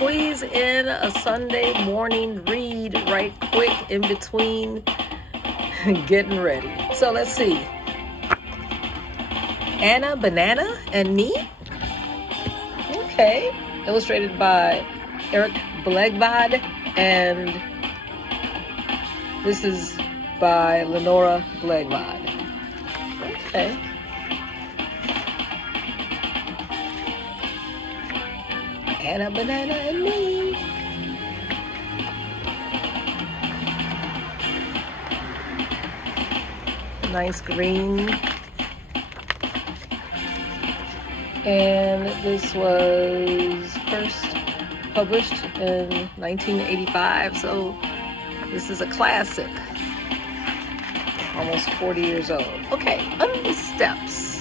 squeeze in a Sunday morning read right quick in between getting ready. So let's see. Anna Banana and Me. Okay. Illustrated by Eric Blegvad, and this is by Lenora Blegvad. Okay. Anna Banana and Me. Nice green. And this was first published in 1985, so this is a classic. Almost 40 years old. Okay, under the steps.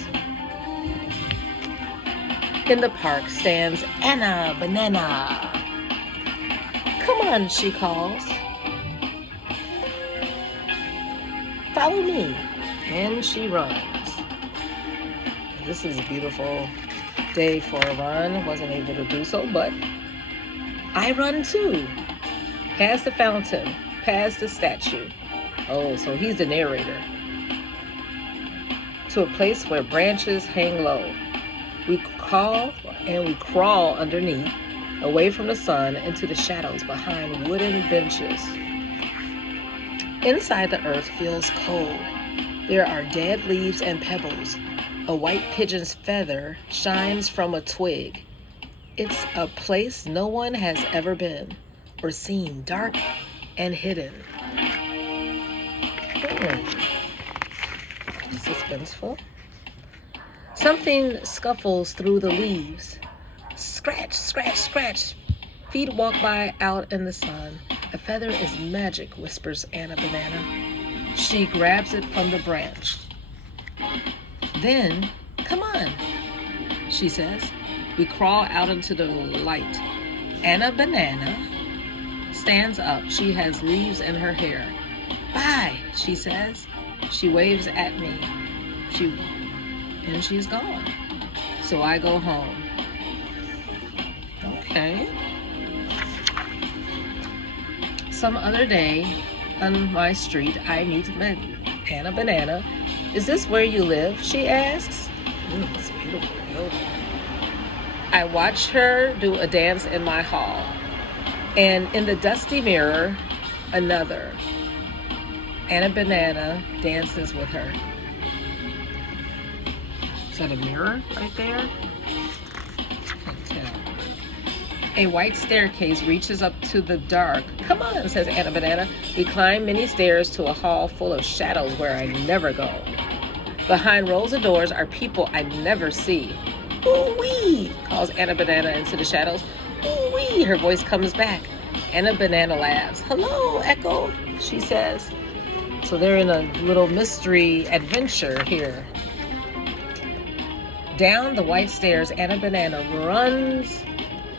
In the park stands Anna Banana. Come on, she calls. Follow me. And she runs. This is a beautiful day for a run. Wasn't able to do so, but I run too. Past the fountain, past the statue. Oh, so he's the narrator. To a place where branches hang low. We call and we crawl underneath, away from the sun, into the shadows behind wooden benches. Inside, the earth feels cold. There are dead leaves and pebbles. A white pigeon's feather shines from a twig. It's a place no one has ever been or seen, dark and hidden. Suspenseful. Something scuffles through the leaves. Scratch, scratch, scratch. Feet walk by out in the sun. A feather is magic, whispers Anna Banana. She grabs it from the branch. Then, come on, she says. We crawl out into the light. Anna Banana stands up. She has leaves in her hair. Bye, she says. She waves at me. And she's gone. So I go home. Okay. Some other day on my street, I meet Anna Banana. Is this where you live? She asks. It's beautiful building. I watch her do a dance in my hall. And in the dusty mirror, another. Anna Banana dances with her. Is that a mirror right there? Can't tell. A white staircase reaches up to the dark. Come on, says Anna Banana. We climb many stairs to a hall full of shadows where I never go. Behind rows of doors are people I never see. Ooh-wee, calls Anna Banana into the shadows. Ooh-wee, her voice comes back. Anna Banana laughs. Hello, Echo, she says. So they're in a little mystery adventure here. Down the white stairs, Anna Banana runs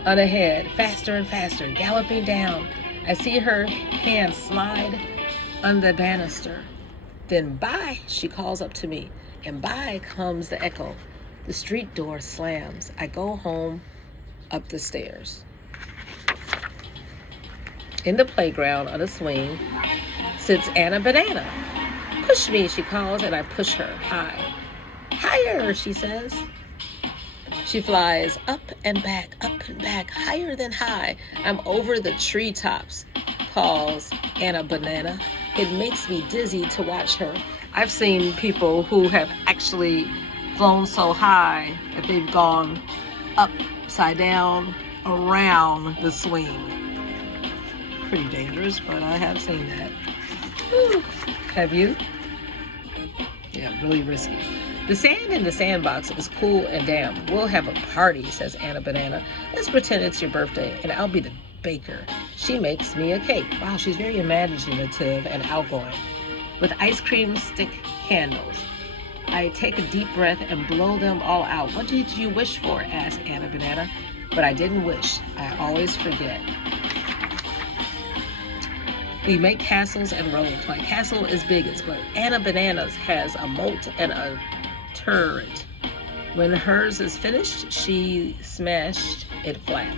on ahead, faster and faster, galloping down. I see her hand slide on the banister. Then bye, she calls up to me, and by comes the echo. The street door slams. I go home up the stairs. In the playground on a swing sits Anna Banana. Push me, she calls, and I push her high. Higher, she says. She flies up and back, higher than high. I'm over the treetops, calls Anna Banana. It makes me dizzy to watch her. I've seen people who have actually flown so high that they've gone upside down around the swing. Pretty dangerous, but I have seen that. Whew. Have you? Yeah, really risky. The sand in the sandbox is cool and damp. We'll have a party, says Anna Banana. Let's pretend it's your birthday, and I'll be the baker. She makes me a cake. Wow, she's very imaginative and outgoing. With ice cream stick candles. I take a deep breath and blow them all out. What did you wish for? Asked Anna Banana. But I didn't wish. I always forget. We make castles and roads. My castle is biggest, but Anna Banana's has a moat and a turret. When hers is finished, she smashed it flat.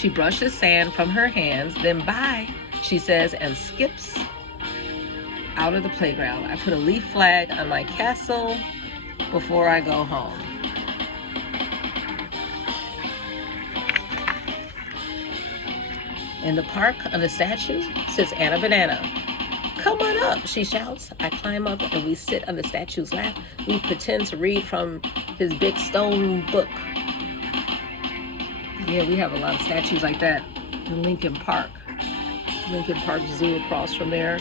She brushes sand from her hands, then bye, she says, and skips out of the playground. I put a leaf flag on my castle before I go home. In the park under statues sits Anna Banana. Come on up, she shouts. I climb up and we sit on the statue's lap. We pretend to read from his big stone book. Yeah, we have a lot of statues like that in Lincoln Park. Lincoln Park Zoo across from there.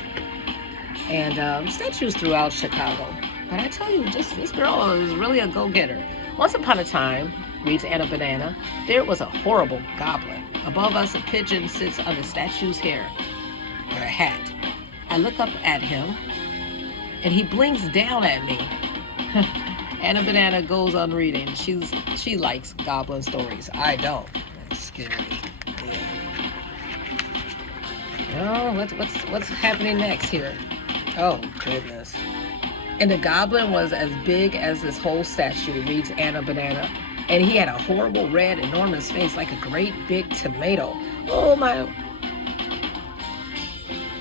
And statues throughout Chicago. But I tell you, this girl is really a go-getter. Once upon a time, reads Anna Banana, there was a horrible goblin. Above us, a pigeon sits on the statue's hair, or a hat. I look up at him, and he blinks down at me. Anna Banana goes on reading. She likes goblin stories. I don't. It's scary. Yeah. Oh, what's happening next here? Oh, goodness. And the goblin was as big as this whole statue, reads Anna Banana. And he had a horrible red, enormous face like a great big tomato. Oh my.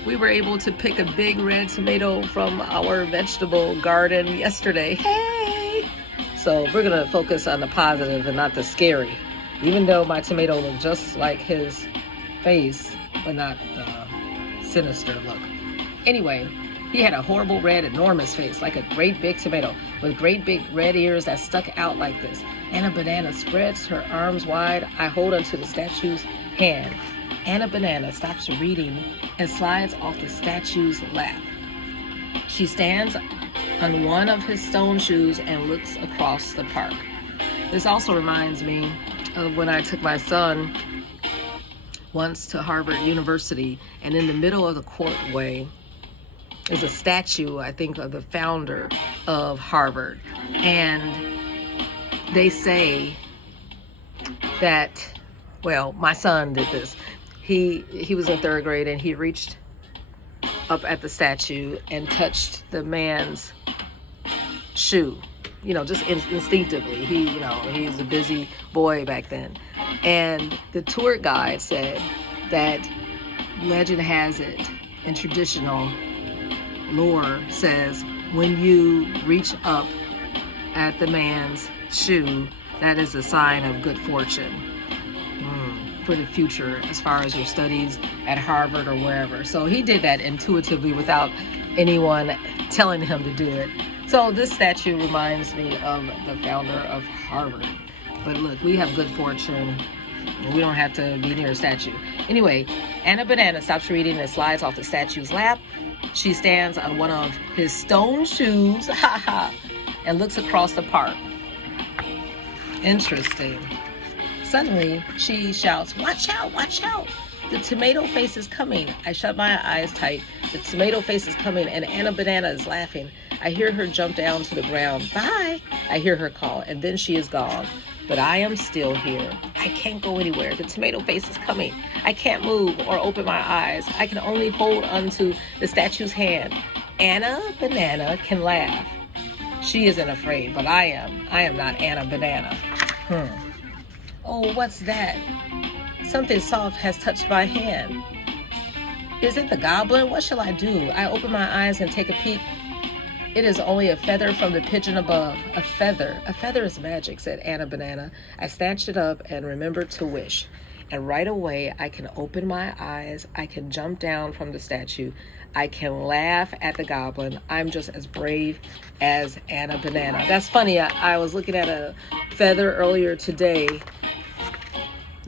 We were able to pick a big red tomato from our vegetable garden yesterday. Hey! So we're going to focus on the positive and not the scary. Even though my tomato looked just like his face, but not the sinister look. Anyway, he had a horrible red, enormous face like a great big tomato with great big red ears that stuck out like this. Anna Banana spreads her arms wide. I hold onto the statue's hand. Anna Banana stops reading and slides off the statue's lap. She stands on one of his stone shoes and looks across the park. This also reminds me of when I took my son once to Harvard University, and in the middle of the courtway is a statue, I think, of the founder of Harvard. And they say that, well, my son did this. He was in third grade and he reached up at the statue and touched the man's shoe, just instinctively. He's a busy boy back then. And the tour guide said that legend has it, and traditional lore says, when you reach up at the man's shoe, that is a sign of good fortune for the future as far as your studies at Harvard or wherever. So he did that intuitively without anyone telling him to do it. So this statue reminds me of the founder of Harvard. But look, we have good fortune. We don't have to be near a statue. Anyway, Anna Banana stops reading and slides off the statue's lap. She stands on one of his stone shoes, and looks across the park. Interesting. Suddenly, she shouts, "Watch out, watch out! The tomato face is coming." I shut my eyes tight. The tomato face is coming, and Anna Banana is laughing. I hear her jump down to the ground. Bye! I hear her call, and then she is gone. But I am still here. I can't go anywhere. The tomato face is coming. I can't move or open my eyes. I can only hold onto the statue's hand. Anna Banana can laugh. She isn't afraid, but I am. I am not Anna Banana. Oh, what's that? Something soft has touched my hand. Is it the goblin? What shall I do? I open my eyes and take a peek. It is only a feather from the pigeon above. A feather. A feather is magic, said Anna Banana. I snatched it up and remembered to wish. And right away, I can open my eyes. I can jump down from the statue. I can laugh at the goblin. I'm just as brave as Anna Banana. That's funny. I was looking at a feather earlier today.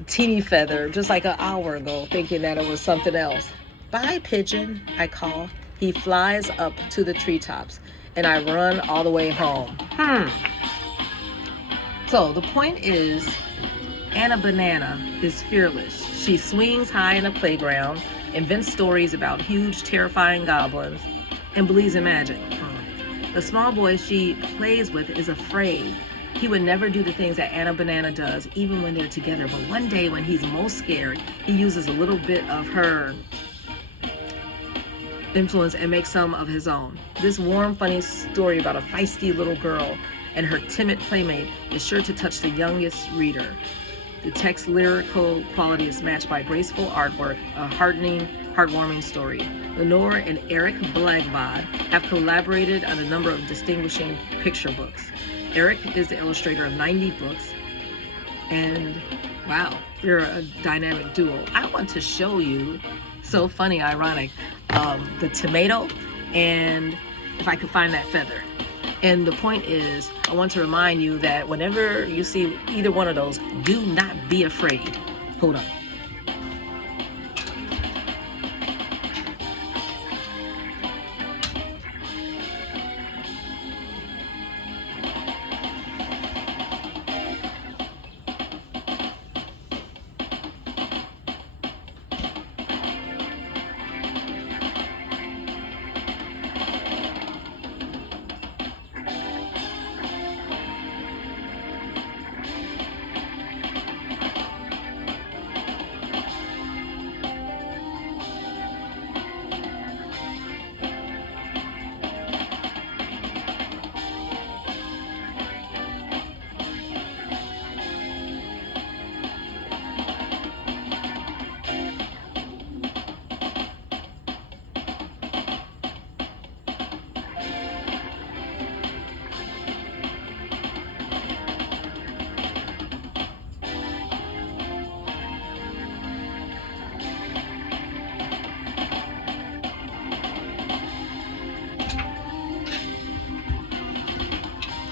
Teeny feather, just like an hour ago, thinking that it was something else. Bye, pigeon, I call. He flies up to the treetops, and I run all the way home. So the point is, Anna Banana is fearless. She swings high in a playground, invents stories about huge, terrifying goblins, and believes in magic. The small boy she plays with is afraid. He would never do the things that Anna Banana does, even when they're together. But one day, when he's most scared, he uses a little bit of her influence and makes some of his own. This warm, funny story about a feisty little girl and her timid playmate is sure to touch the youngest reader. The text's lyrical quality is matched by graceful artwork, a heartwarming story. Lenore and Eric Blagvad have collaborated on a number of distinguishing picture books. Eric is the illustrator of 90 books, and wow, they're a dynamic duo. I want to show you, so funny, ironic, the tomato, and if I could find that feather. And the point is, I want to remind you that whenever you see either one of those, do not be afraid. Hold on.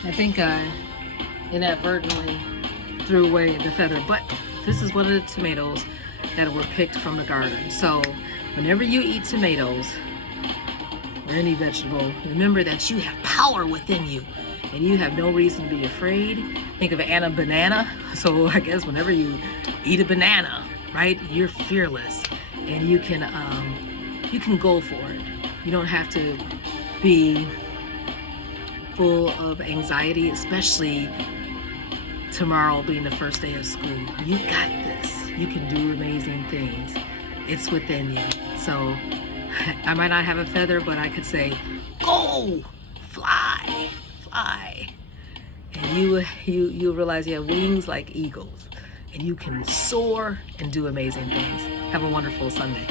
I think I inadvertently threw away the feather, but this is one of the tomatoes that were picked from the garden. So whenever you eat tomatoes or any vegetable, remember that you have power within you and you have no reason to be afraid. Think of Anna banana. So I guess whenever you eat a banana, right, you're fearless and you can go for it. You don't have to be full of anxiety, especially tomorrow being the first day of school. You got this. You can do amazing things. It's within you. So I might not have a feather, but I could say, go, fly, fly. And you realize you have wings like eagles, and you can soar and do amazing things. Have a wonderful Sunday.